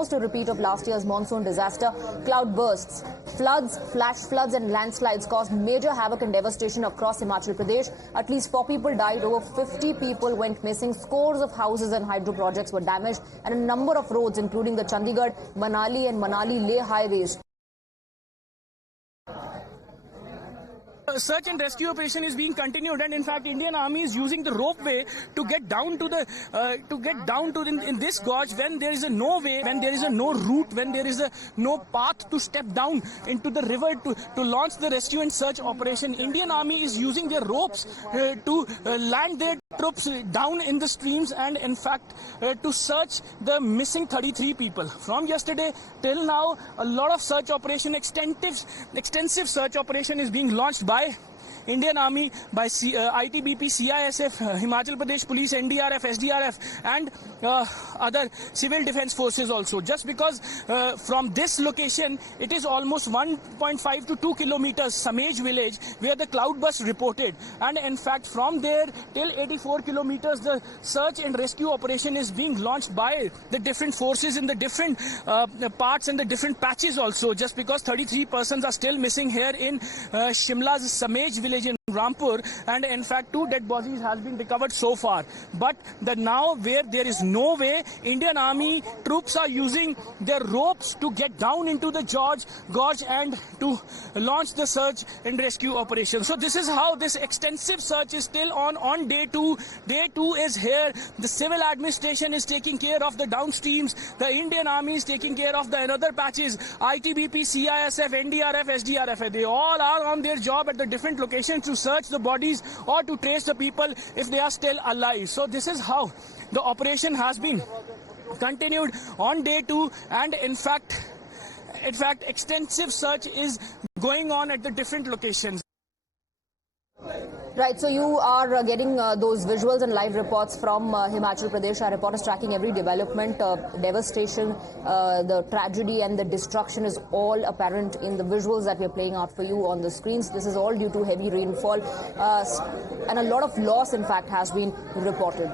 A repeat of last year's monsoon disaster. Cloud bursts, floods, flash floods and landslides caused major havoc and devastation across Himachal Pradesh. At least 4 people died, over 50 people went missing, scores of houses and hydro projects were damaged, and a number of roads including the Chandigarh, Manali and Manali-Leh highways. Search and rescue operation is being continued, and in fact Indian Army is using the ropeway to get down to the in this gorge when there is a no way, when there is a no route, when there is a no path to step down into the river to launch the rescue and search operation. Indian Army is using their ropes to land their troops down in the streams and in fact to search the missing 33 people. From yesterday till now, a lot of search operation, extensive search operation is being launched by Indian Army, by ITBP, CISF, Himachal Pradesh Police, NDRF, SDRF and other civil defense forces also. Just because from this location it is almost 1.5 to 2 kilometers, Samej village, where the cloudburst reported, and in fact from there till 84 kilometers the search and rescue operation is being launched by the different forces in the different parts and the different patches also. Just because 33 persons are still missing here in Shimla's Samej village in Rampur, and in fact 2 dead bodies has been recovered so far. But now where there is no way, Indian Army troops are using their ropes to get down into the gorge and to launch the search and rescue operation. So this is how this extensive search is still on day 2. Day 2 is here. The civil administration is taking care of the downstreams. The Indian Army is taking care of the another patches. ITBP, CISF, NDRF, SDRF. They all are on their job at the different locations to search the bodies or to trace the people if they are still alive. So this is how the operation has been continued on day 2, and in fact extensive search is going on at the different locations. Right, so you are getting those visuals and live reports from Himachal Pradesh. Our reporters tracking every development, devastation, the tragedy and the destruction is all apparent in the visuals that we're playing out for you on the screens. This is all due to heavy rainfall and a lot of loss, in fact, has been reported.